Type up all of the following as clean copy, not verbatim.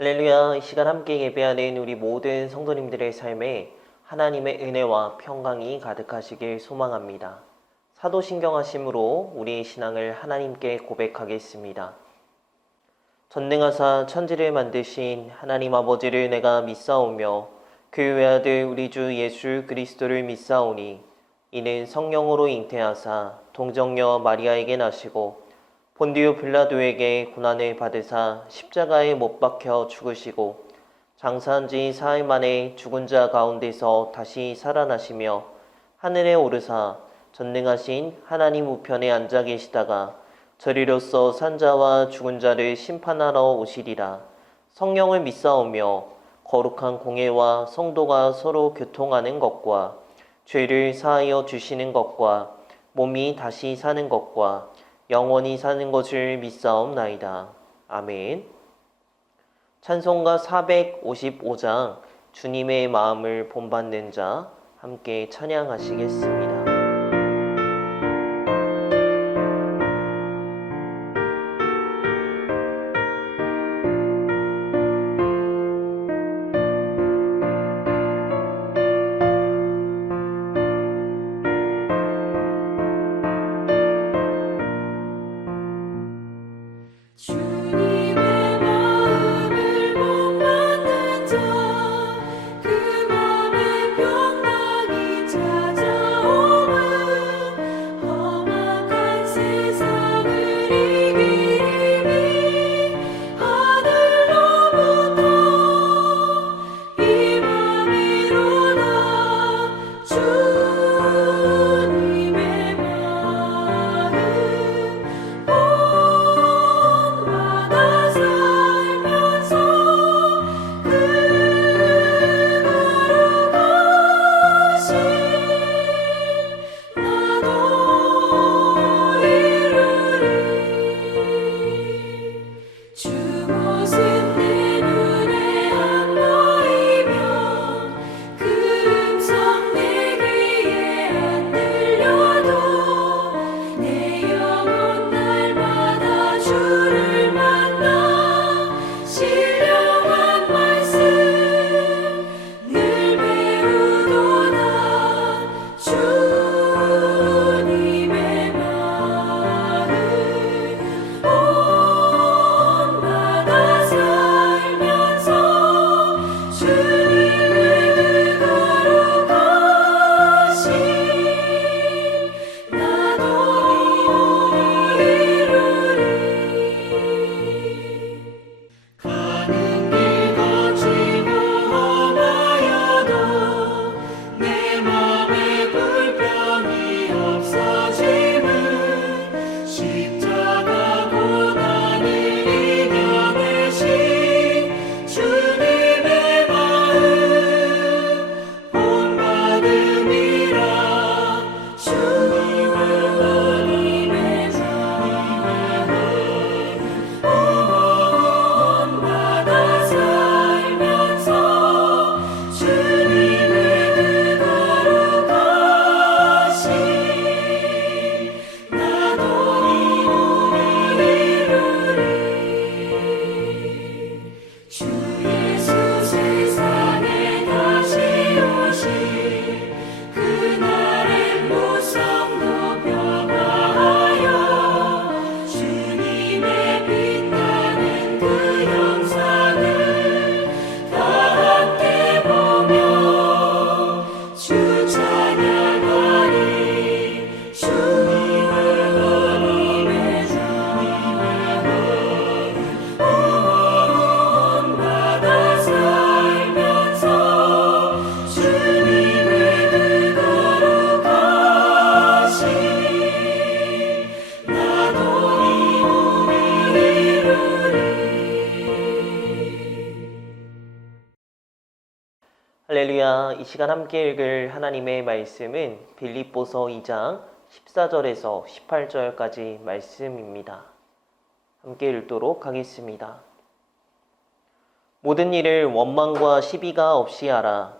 할렐루야. 이 시간 함께 예배하는 우리 모든 성도님들의 삶에 하나님의 은혜와 평강이 가득하시길 소망합니다. 사도신경하심으로 우리의 신앙을 하나님께 고백하겠습니다. 전능하사 천지를 만드신 하나님 아버지를 내가 믿사오며 그 외아들 우리 주 예수 그리스도를 믿사오니 이는 성령으로 잉태하사 동정녀 마리아에게 나시고 본디오 빌라도에게 고난을 받으사 십자가에 못 박혀 죽으시고 장사한 지 사흘 만에 죽은 자 가운데서 다시 살아나시며 하늘에 오르사 전능하신 하나님 우편에 앉아 계시다가 저리로서 산 자와 죽은 자를 심판하러 오시리라. 성령을 믿사오며 거룩한 공예와 성도가 서로 교통하는 것과 죄를 사하여 주시는 것과 몸이 다시 사는 것과 영원히 사는 것을 믿사옵나이다. 아멘. 찬송가 455장 주님의 마음을 본받는 자 함께 찬양하시겠습니다. 할렐루야. 이 시간 함께 읽을 하나님의 말씀은 빌립보서 2장 14절에서 18절까지 말씀입니다. 함께 읽도록 하겠습니다. 모든 일을 원망과 시비가 없이 하라.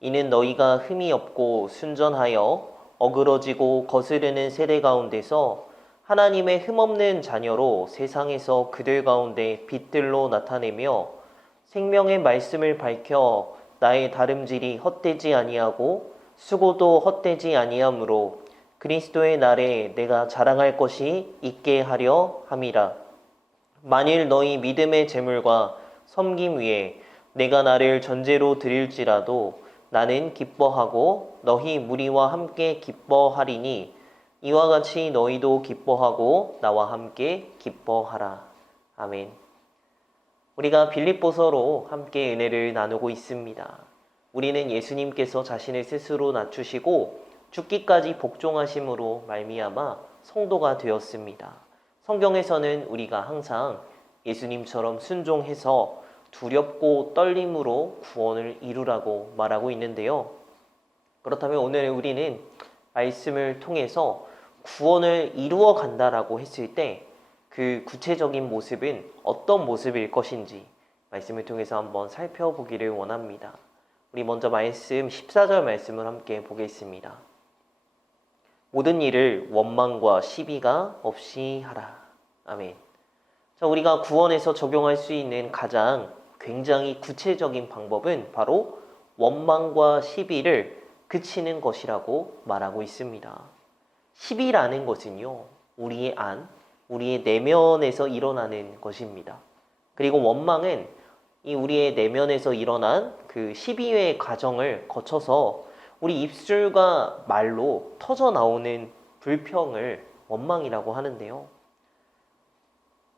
이는 너희가 흠이 없고 순전하여 어그러지고 거스르는 세대 가운데서 하나님의 흠없는 자녀로 세상에서 그들 가운데 빛들로 나타내며 생명의 말씀을 밝혀 나의 다름질이 헛되지 아니하고 수고도 헛되지 아니하므로 그리스도의 날에 내가 자랑할 것이 있게 하려 함이라. 만일 너희 믿음의 제물과 섬김 위에 내가 나를 전제로 드릴지라도 나는 기뻐하고 너희 무리와 함께 기뻐하리니 이와 같이 너희도 기뻐하고 나와 함께 기뻐하라. 아멘. 우리가 빌립보서로 함께 은혜를 나누고 있습니다. 우리는 예수님께서 자신을 스스로 낮추시고 죽기까지 복종하심으로 말미암아 성도가 되었습니다. 성경에서는 우리가 항상 예수님처럼 순종해서 두렵고 떨림으로 구원을 이루라고 말하고 있는데요. 그렇다면 오늘 우리는 말씀을 통해서 구원을 이루어 간다라고 했을 때 그 구체적인 모습은 어떤 모습일 것인지 말씀을 통해서 한번 살펴보기를 원합니다. 우리 먼저 말씀 14절 말씀을 함께 보겠습니다. 모든 일을 원망과 시비가 없이 하라. 아멘. 자, 우리가 구원에서 적용할 수 있는 가장 굉장히 구체적인 방법은 바로 원망과 시비를 그치는 것이라고 말하고 있습니다. 시비라는 것은요, 우리의 안, 우리의 내면에서 일어나는 것입니다. 그리고 원망은 이 우리의 내면에서 일어난 그 시비의 과정을 거쳐서 우리 입술과 말로 터져 나오는 불평을 원망이라고 하는데요.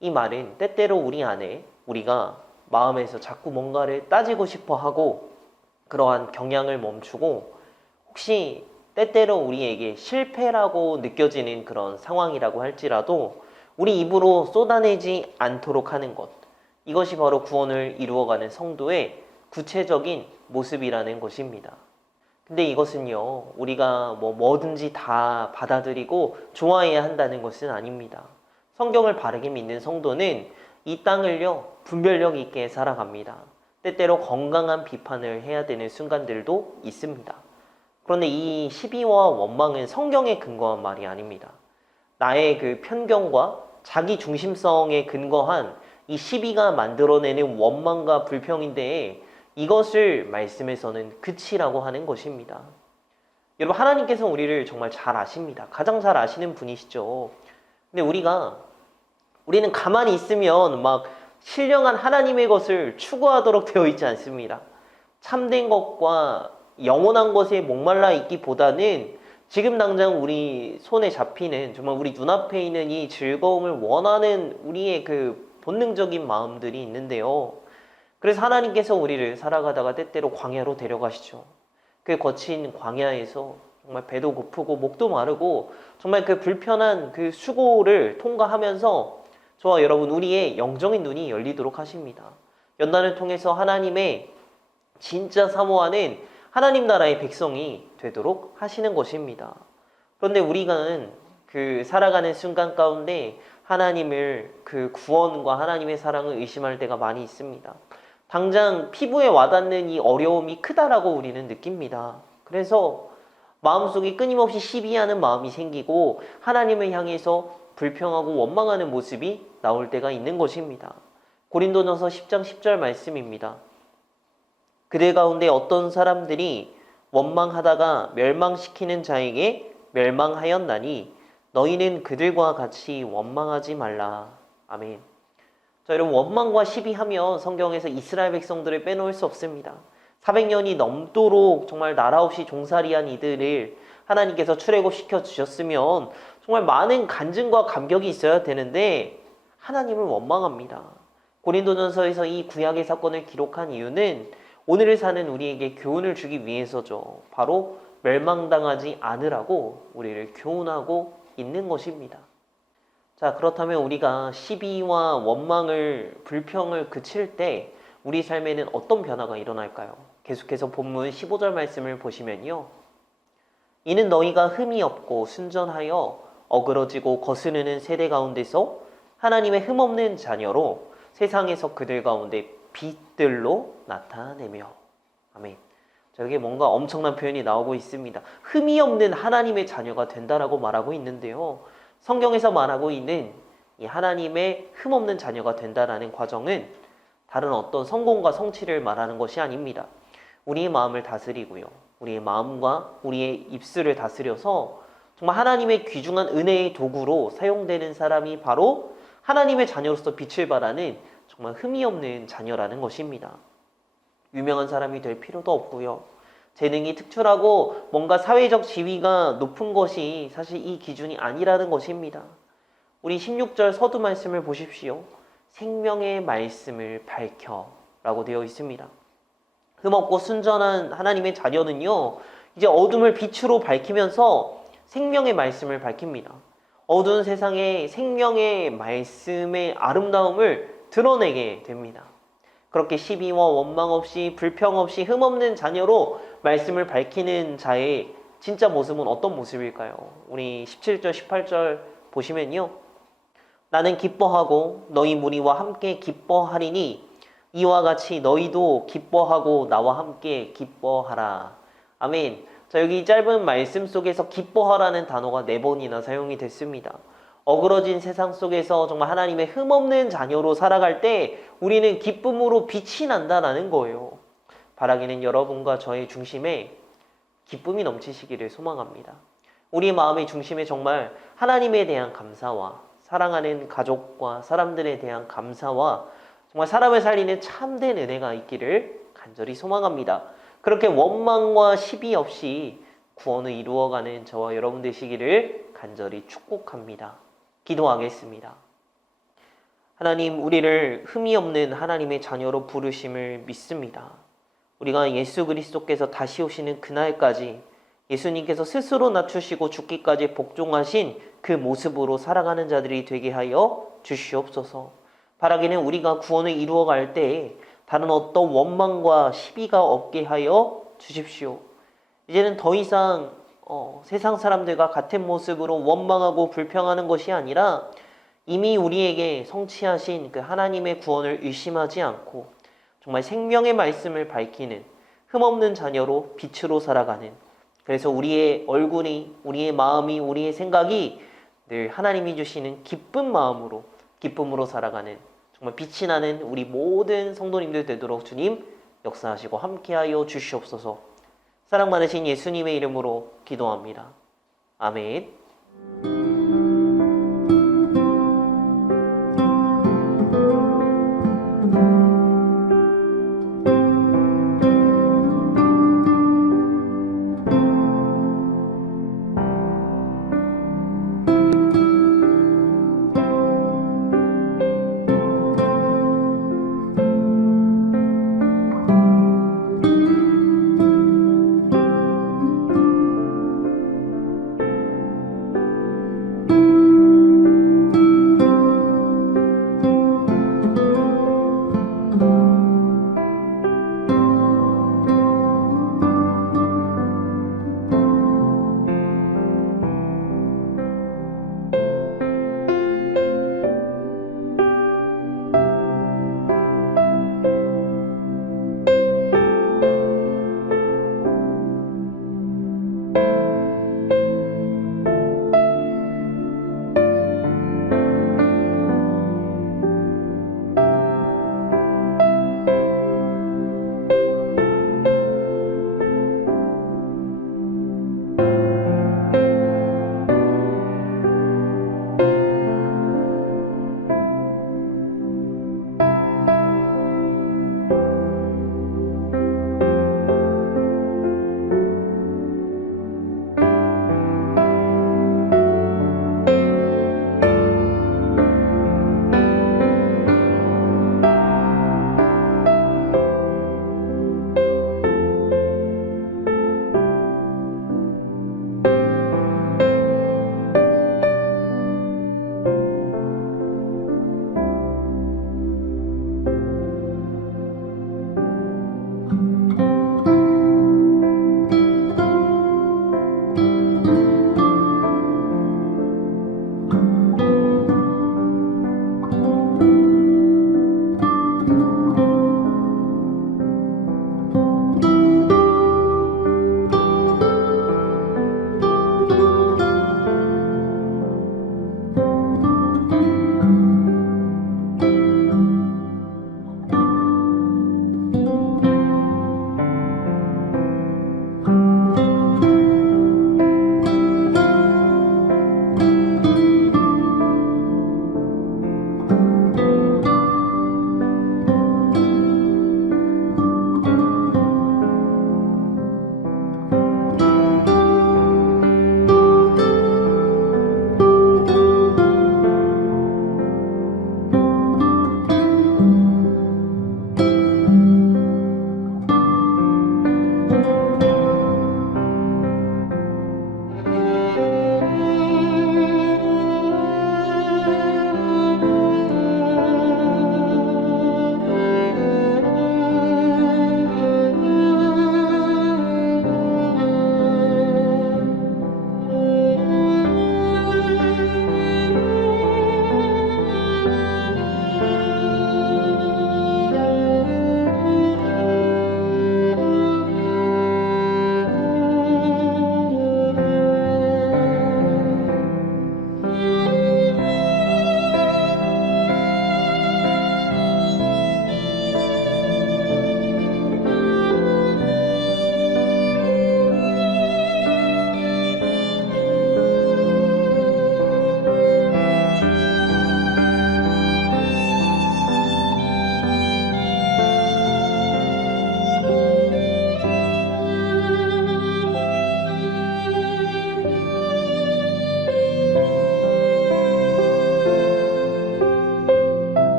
이 말은 때때로 우리 안에 우리가 마음에서 자꾸 뭔가를 따지고 싶어 하고 그러한 경향을 멈추고 혹시 때때로 우리에게 실패라고 느껴지는 그런 상황이라고 할지라도 우리 입으로 쏟아내지 않도록 하는 것, 이것이 바로 구원을 이루어가는 성도의 구체적인 모습이라는 것입니다. 근데 이것은요, 우리가 뭐든지 다 받아들이고 좋아해야 한다는 것은 아닙니다. 성경을 바르게 믿는 성도는 이 땅을요, 분별력 있게 살아갑니다. 때때로 건강한 비판을 해야 되는 순간들도 있습니다. 그런데 이 시비와 원망은 성경에 근거한 말이 아닙니다. 나의 그 편견과 자기 중심성에 근거한 이 시비가 만들어내는 원망과 불평인데 이것을 말씀에서는 그치라고 하는 것입니다. 여러분, 하나님께서 우리를 정말 잘 아십니다. 가장 잘 아시는 분이시죠. 근데 우리는 가만히 있으면 막 신령한 하나님의 것을 추구하도록 되어 있지 않습니다. 참된 것과 영원한 것에 목말라 있기보다는 지금 당장 우리 손에 잡히는 정말 우리 눈앞에 있는 이 즐거움을 원하는 우리의 그 본능적인 마음들이 있는데요. 그래서 하나님께서 우리를 살아가다가 때때로 광야로 데려가시죠. 그 거친 광야에서 정말 배도 고프고 목도 마르고 정말 그 불편한 그 수고를 통과하면서 저와 여러분 우리의 영적인 눈이 열리도록 하십니다. 연단을 통해서 하나님의 진짜 사모하는 하나님 나라의 백성이 되도록 하시는 것입니다. 그런데 우리는 그 살아가는 순간 가운데 하나님을 그 구원과 하나님의 사랑을 의심할 때가 많이 있습니다. 당장 피부에 와닿는 이 어려움이 크다라고 우리는 느낍니다. 그래서 마음속에 끊임없이 시비하는 마음이 생기고 하나님을 향해서 불평하고 원망하는 모습이 나올 때가 있는 것입니다. 고린도전서 10장 10절 말씀입니다. 그들 가운데 어떤 사람들이 원망하다가 멸망시키는 자에게 멸망하였나니 너희는 그들과 같이 원망하지 말라. 아멘. 자, 여러분, 원망과 시비하면 성경에서 이스라엘 백성들을 빼놓을 수 없습니다. 400년이 넘도록 정말 나라 없이 종살이한 이들을 하나님께서 출애굽시켜 주셨으면 정말 많은 간증과 감격이 있어야 되는데 하나님을 원망합니다. 고린도전서에서 이 구약의 사건을 기록한 이유는 오늘을 사는 우리에게 교훈을 주기 위해서죠. 바로 멸망당하지 않으라고 우리를 교훈하고 있는 것입니다. 자, 그렇다면 우리가 시비와 원망을, 불평을 그칠 때 우리 삶에는 어떤 변화가 일어날까요? 계속해서 본문 15절 말씀을 보시면요. 이는 너희가 흠이 없고 순전하여 어그러지고 거스르는 세대 가운데서 하나님의 흠없는 자녀로 세상에서 그들 가운데 빛들로 나타내며. 아멘. 자, 여기 뭔가 엄청난 표현이 나오고 있습니다. 흠이 없는 하나님의 자녀가 된다라고 말하고 있는데요. 성경에서 말하고 있는 이 하나님의 흠없는 자녀가 된다라는 과정은 다른 어떤 성공과 성취를 말하는 것이 아닙니다. 우리의 마음을 다스리고요. 우리의 마음과 우리의 입술을 다스려서 정말 하나님의 귀중한 은혜의 도구로 사용되는 사람이 바로 하나님의 자녀로서 빛을 발하는 정말 흠이 없는 자녀라는 것입니다. 유명한 사람이 될 필요도 없고요. 재능이 특출하고 뭔가 사회적 지위가 높은 것이 사실 이 기준이 아니라는 것입니다. 우리 16절 서두 말씀을 보십시오. 생명의 말씀을 밝혀 라고 되어 있습니다. 흠없고 순전한 하나님의 자녀는요, 이제 어둠을 빛으로 밝히면서 생명의 말씀을 밝힙니다. 어두운 세상에 생명의 말씀의 아름다움을 드러내게 됩니다. 그렇게 시비와 원망 없이 불평 없이 흠없는 자녀로 말씀을 밝히는 자의 진짜 모습은 어떤 모습일까요? 우리 17절, 18절 보시면요. 나는 기뻐하고 너희 무리와 함께 기뻐하리니 이와 같이 너희도 기뻐하고 나와 함께 기뻐하라. 아멘. 자, 여기 짧은 말씀 속에서 기뻐하라는 단어가 4번이나 사용이 됐습니다. 어그러진 세상 속에서 정말 하나님의 흠없는 자녀로 살아갈 때 우리는 기쁨으로 빛이 난다는 거예요. 바라기는 여러분과 저의 중심에 기쁨이 넘치시기를 소망합니다. 우리 마음의 중심에 정말 하나님에 대한 감사와 사랑하는 가족과 사람들에 대한 감사와 정말 사람을 살리는 참된 은혜가 있기를 간절히 소망합니다. 그렇게 원망과 시비 없이 구원을 이루어가는 저와 여러분 되시기를 간절히 축복합니다. 기도하겠습니다. 하나님, 우리를 흠이 없는 하나님의 자녀로 부르심을 믿습니다. 우리가 예수 그리스도께서 다시 오시는 그날까지 예수님께서 스스로 낮추시고 죽기까지 복종하신 그 모습으로 살아가는 자들이 되게 하여 주시옵소서. 바라기는 우리가 구원을 이루어갈 때 다른 어떤 원망과 시비가 없게 하여 주십시오. 이제는 더 이상 세상 사람들과 같은 모습으로 원망하고 불평하는 것이 아니라 이미 우리에게 성취하신 그 하나님의 구원을 의심하지 않고 정말 생명의 말씀을 밝히는 흠없는 자녀로 빛으로 살아가는, 그래서 우리의 얼굴이, 우리의 마음이, 우리의 생각이 늘 하나님이 주시는 기쁨으로 살아가는 정말 빛이 나는 우리 모든 성도님들 되도록 주님 역사하시고 함께하여 주시옵소서. 사랑 많으신 예수님의 이름으로 기도합니다. 아멘.